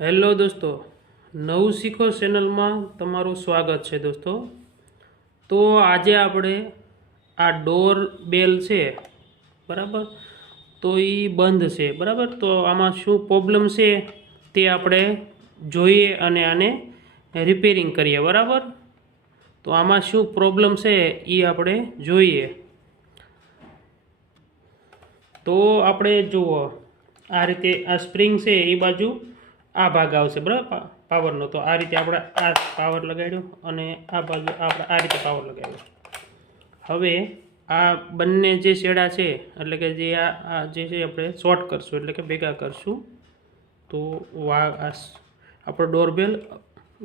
Hello દોસ્તો, નવું શીખો ચેનલમાં તમારું સ્વાગત છે દોસ્તો. તો આજે આપણે આ ડોર બેલ છે, બરાબર? તો એ બંધ છે, બરાબર? તો આમાં શું પ્રોબ્લેમ છે તે આપણે જોઈએ અને આને રિપેરિંગ કરીએ, બરાબર? તો આમાં શું પ્રોબ્લેમ છે એ આપણે જોઈએ. તો આપણે જુઓ, આ રીતે આ સ્પ્રિંગ છે એ બાજુ આ ભાગ આવશે, બરાબર? પાવરનો તો આ રીતે આપણે આ પાવર લગાડ્યો અને આ ભાગ આપણે આ રીતે પાવર લગાવ્યો હવે આ બંને જે શેડા છે, એટલે કે જે આ આ જે છે આપણે શોર્ટ કરશું, એટલે કે ભેગા કરશું, તો વાઘ આ આપણો ડોરબેલ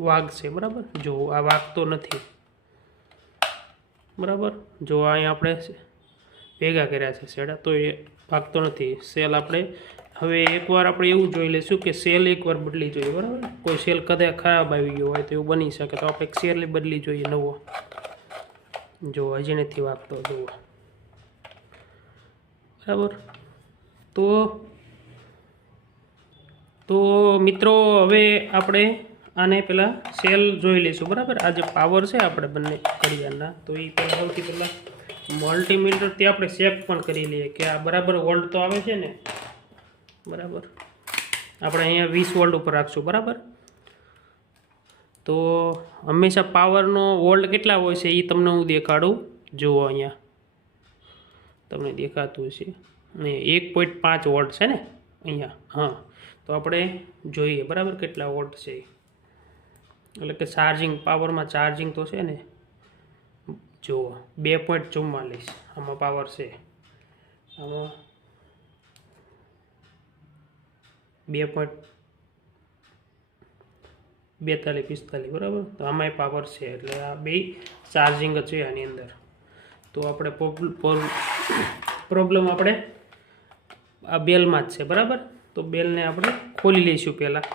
વાઘ છે બરાબર? જો આ વાગતો નથી. બરાબર? જો અહીંયા આપણે ભેગા કર્યા છે શેડા, તો એ ભાગતો નથી. સેલ આપણે, હવે એકવાર આપણે એવું જોઈ લઈશું કે સેલ એકવાર બદલી જોઈએ, બરાબર કોઈ સેલ કદાચ ખરાબ આવી ગયો હોય તો એવું બની શકે, તો આપણે સેલ બદલી જોઈએ નવો. જો, હજી નથી વાગતો, જુઓ. બરાબર? તો તો મિત્રો, હવે આપણે આને પહેલાં સેલ જોઈ લઈશું, બરાબર? આ જે પાવર છે, આપણે બંને ઘડિયાળના, તો એ પહેલાં સૌથી પહેલાં મલ્ટીમીટરથી આપણે ચેક પણ કરી લઈએ કે આ બરાબર વોલ્ટ તો આવે છે ને? બરાબર. આપણે અહીંયા વીસ વોલ્ટ ઉપર રાખશું, બરાબર? તો હંમેશા પાવરનો વોલ્ટ કેટલા હોય છે એ તમને હું દેખાડું. જુઓ અહીંયા. તમને દેખાતું ને એક પોઈન્ટ પાંચ વોલ્ટ છે ને? અહીંયા, હા. તો આપણે જોઈએ, બરાબર કેટલા વોલ્ટ છે એટલે કે ચાર્જિંગ પાવરમાં ચાર્જિંગ તો છે ને? જુઓ, બે પોઈન્ટ ચુમ્માલીસ આમાં પાવર છે. આમાં બે પોઈન્ટ બેતાલીસ, પિસ્તાલીસ, બરાબર? તો આમાંય પાવર છે, એટલે આ બે ચાર્જિંગ છે આની અંદર. તો આપણે પ્રોબ્લેમ આપણે આ બેલમાં જ છે, બરાબર? તો બેલને આપણે ખોલી લઈશું પહેલાં.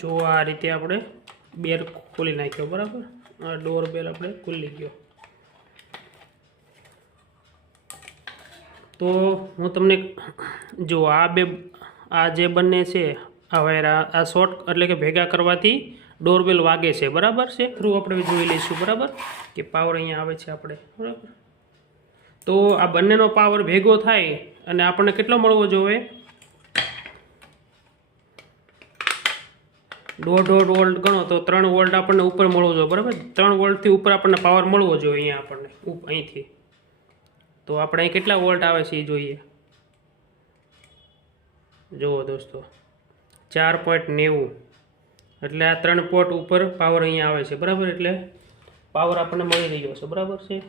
જો આ રીતે આપણે બેર ખોલી નાખ્યો, બરાબર? આ ડોર બેલ આપણે ખુલ્લી ગયો. તો હું તમને જો આ બે, આ જે બંને છે, આ વાયર, આ શોર્ટ એટલે કે ભેગા કરવાથી ડોરબેલ વાગે છે, બરાબર છે? થ્રુ આપણે જોઈ લઈશું, બરાબર? કે પાવર અહીંયા આવે છે આપણે, બરાબર? તો આ બંનેનો પાવર ભેગો થાય અને આપણને કેટલો મળવો જોઈએ? દોઢ દોઢ વોલ્ટ ગણો તો ત્રણ વોલ્ટ આપણને ઉપર મળવો જોઈએ, બરાબર? ત્રણ વોલ્ટથી ઉપર આપણને પાવર મળવો જોઈએ અહીંયા આપણને અહીંથી. તો આપણે અહીં કેટલા વોલ્ટ આવે છે એ જોઈએ. જુઓ દોસ્તો, ચાર પોઈન્ટ નેવું. એટલે આ ત્રણ પોટ ઉપર પાવર અહીંયા આવે છે, બરાબર? એટલે પાવર આપણને મળી રહ્યો છે, બરાબર છે?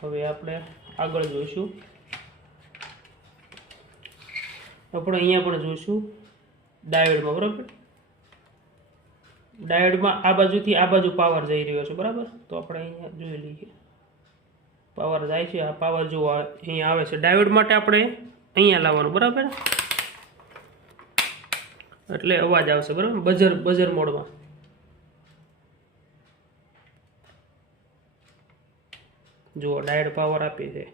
હવે આપણે આગળ જોઈશું. આપણે અહીંયા પણ જોઈશું. ડાયોડમાં, બરાબર? ડાયોડમાં આ બાજુથી આ બાજુ પાવર જઈ રહ્યો છે, બરાબર? તો આપણે અહીંયા જોઈ લઈએ. પાવર જાય છે, આ પાવર જો અહીંયા આવે છે, ડાયોડ માટે આપણે અહીંયા લાવવાનું, બરાબર? એટલે અવાજ આવશે, બરાબર? બજર બજર મોડમાં. જુઓ ડાયડ પાવર આપે છે.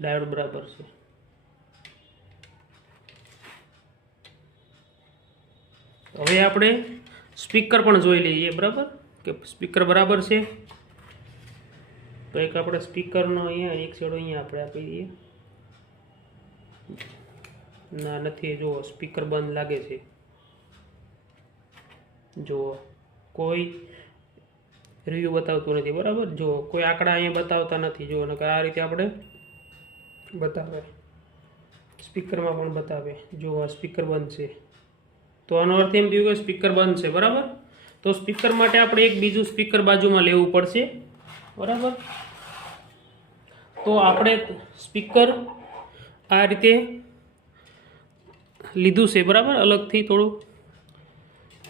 ડાયડ બરાબર છે. હવે આપણે સ્પીકર પણ જોઈ લઈએ, બરાબર? કે સ્પીકર બરાબર છે? તો એક આપણે સ્પીકરનો અહીંયા, એક છેડો અહીંયા આપણે આપી દઈએ. ના, નથી, જુઓ, સ્પીકર બંધ લાગે છે. જુઓ, કોઈ રિવ્યૂ બતાવતું નથી, બરાબર? જુઓ, કોઈ આંકડા અહીંયા બતાવતા નથી, જુઓ, નકર આ રીતે આપણે બતાવે. સ્પીકરમાં પણ બતાવે. જો સ્પીકર બંધ છે. તો આનો અર્થ એમ થયું કે સ્પીકર બંધ છે, બરાબર? તો સ્પીકર માટે આપણે એક બીજું સ્પીકર બાજુમાં લેવું પડશે, બરાબર? તો આપણે સ્પીકર આ રીતે લીધું છે, બરાબર? અલગથી થોડું.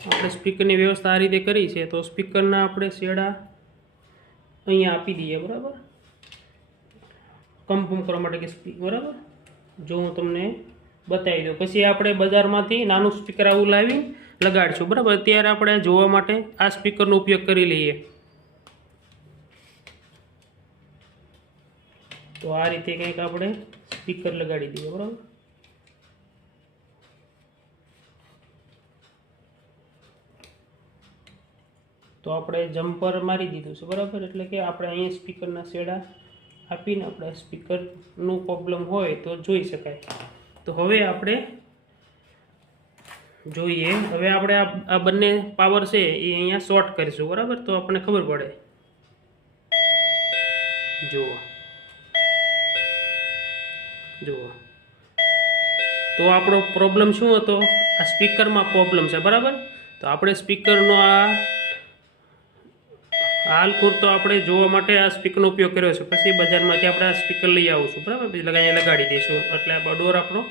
આપણે સ્પીકરની વ્યવસ્થા આ રીતે કરી છે, તો સ્પીકરના આપણે શેડા અહીંયા આપી દઈએ, બરાબર? કમ્પમ કરવા માટે કે સ્પીક બરાબર? જો હું તમને બતાવી દો પછી આપણે બજારમાંથી નાનું સ્પીકર આવું લાવી લગાડશું. બરાબર? અત્યારે આપણે જોવા માટે આ સ્પીકરનો ઉપયોગ કરી લઈએ. તો આ રીતે કંઈક આપણે સ્પીકર લગાડી દઈએ. બરાબર? તો આપણે જમ્પર મારી દીધું છે. બરાબર? એટલે કે આપણે અહીંયા સ્પીકરના શેડા આપીને આપણે સ્પીકરનું પ્રોબ્લેમ હોય તો જોઈ શકાય. તો હવે આપણે જોઈએ. હવે આપણે આ બંને પાવર છે એ અહીંયા શોર્ટ કરીશું, બરાબર? તો આપણને ખબર પડે. જુઓ. જુઓ. તો આપણો પ્રોબ્લેમ શું હતો? આ સ્પીકરમાં પ્રોબ્લેમ છે, બરાબર? તો આપણે સ્પીકરનો આ હાલ પૂરતો આપણે જોવા માટે આ સ્પીકરનો ઉપયોગ કર્યો છે. પછી બજારમાંથી આપણે આ સ્પીકર લઈ આવીશું, બરાબર? પછી લગાડી દઈશું. એટલે આ ડોર આપણો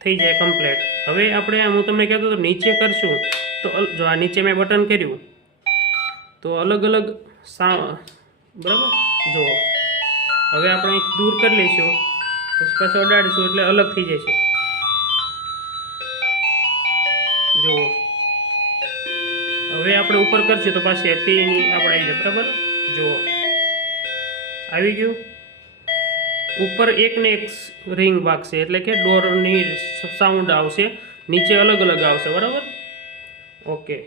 થઈ જાય કમ્પ્લેટ હવે આપણે હું તમને કહેતો હતો, નીચે કરશું. તો જો આ નીચે મેં બટન કર્યું, તો અલગ અલગ સા, બરાબર? જુઓ હવે આપણે દૂર કરી લઈશું. પછી પાછું અડાડીશું, એટલે અલગ થઈ જશે જુઓ હવે આપણે ઉપર કરશું તો પાછી હતી આપણે આવી જાય, બરાબર? જુઓ આવી ગયું. ઉપર એકને એક રિંગ વાગશે, એટલે કે ડોરની સાઉન્ડ આવશે, નીચે અલગ અલગ આવશે, બરાબર? ઓકે.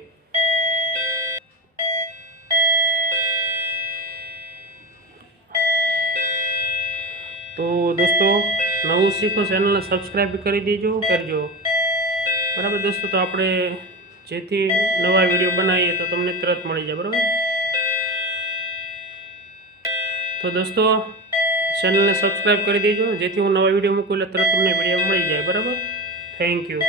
તો દોસ્તો, નવું શીખો ચેનલને સબસ્ક્રાઈબ કરી દેજો, કરજો. બરાબર દોસ્તો, તો આપણે જેથી નવા વીડિયો બનાવીએ તો તમને તરત મળી જાય, બરાબર? તો દોસ્તો, ચેનલને સબસ્ક્રાઈબ કરી દેજો, જેથી હું નવા વીડિયો મૂકું એટલે તરત તમને વીડિયો મળી જાય, બરાબર? Thank you